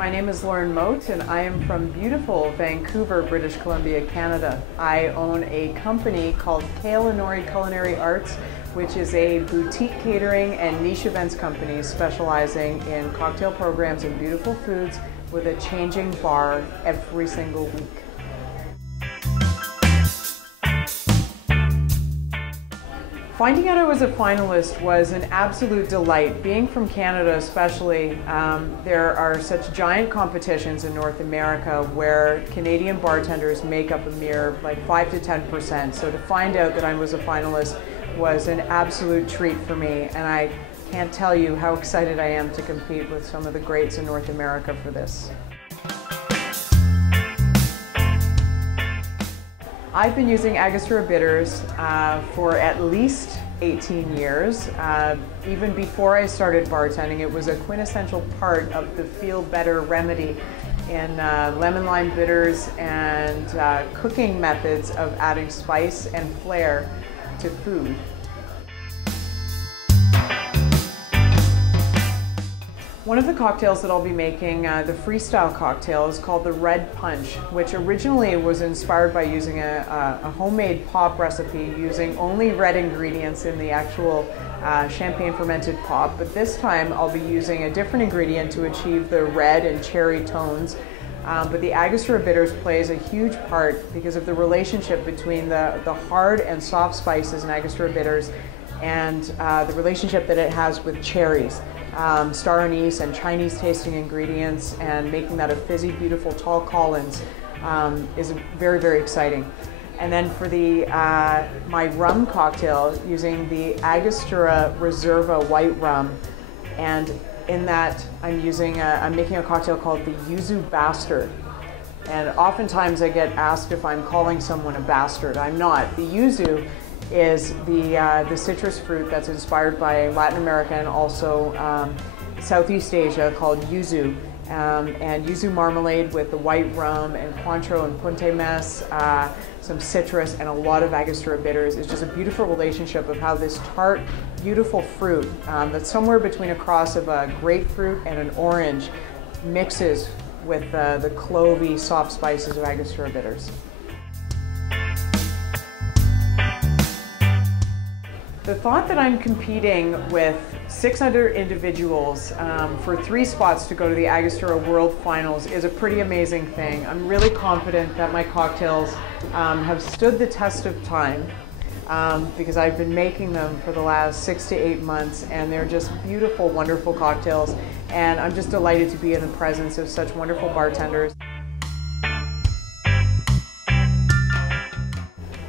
My name is Lauren Mote and I am from beautiful Vancouver, British Columbia, Canada. I own a company called Kale Nori Culinary Arts, which is a boutique catering and niche events company specializing in cocktail programs and beautiful foods with a changing bar every single week. Finding out I was a finalist was an absolute delight. Being from Canada especially, there are such giant competitions in North America where Canadian bartenders make up a mere 5 to 10%. So to find out that I was a finalist was an absolute treat for me, and I can't tell you how excited I am to compete with some of the greats in North America for this. I've been using Angostura bitters for at least 18 years. Even before I started bartending, it was a quintessential part of the feel better remedy in lemon lime bitters and cooking methods of adding spice and flair to food. One of the cocktails that I'll be making, the freestyle cocktail, is called the Red Punch, which originally was inspired by using a homemade pop recipe using only red ingredients in the actual champagne fermented pop. But this time I'll be using a different ingredient to achieve the red and cherry tones. But the Angostura bitters plays a huge part because of the relationship between the hard and soft spices in Angostura bitters and the relationship that it has with cherries. Star anise and Chinese tasting ingredients, and making that a fizzy, beautiful tall Collins is very, very exciting. And then for the my rum cocktail, using the Angostura Reserva white rum, and in that I'm making a cocktail called the Yuzu Bastard. And oftentimes I get asked if I'm calling someone a bastard. I'm not. The yuzu is the citrus fruit that's inspired by Latin America and also Southeast Asia, called yuzu. And yuzu marmalade with the white rum and Cointreau and Punta Mess, some citrus and a lot of Angostura bitters. It's just a beautiful relationship of how this tart, beautiful fruit that's somewhere between a cross of a grapefruit and an orange mixes with the clovey, soft spices of Angostura bitters. The thought that I'm competing with 600 individuals for 3 spots to go to the Angostura World Finals is a pretty amazing thing. I'm really confident that my cocktails have stood the test of time because I've been making them for the last 6 to 8 months, and they're just beautiful, wonderful cocktails, and I'm just delighted to be in the presence of such wonderful bartenders.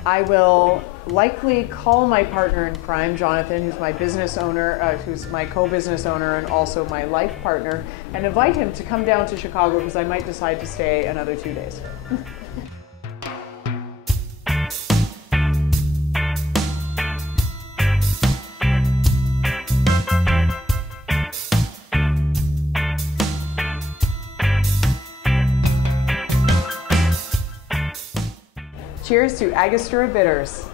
I will likely call my partner in crime, Jonathan, who's my business owner, who's my co-business owner and also my life partner, and invite him to come down to Chicago because I might decide to stay another 2 days. Cheers to Angostura bitters.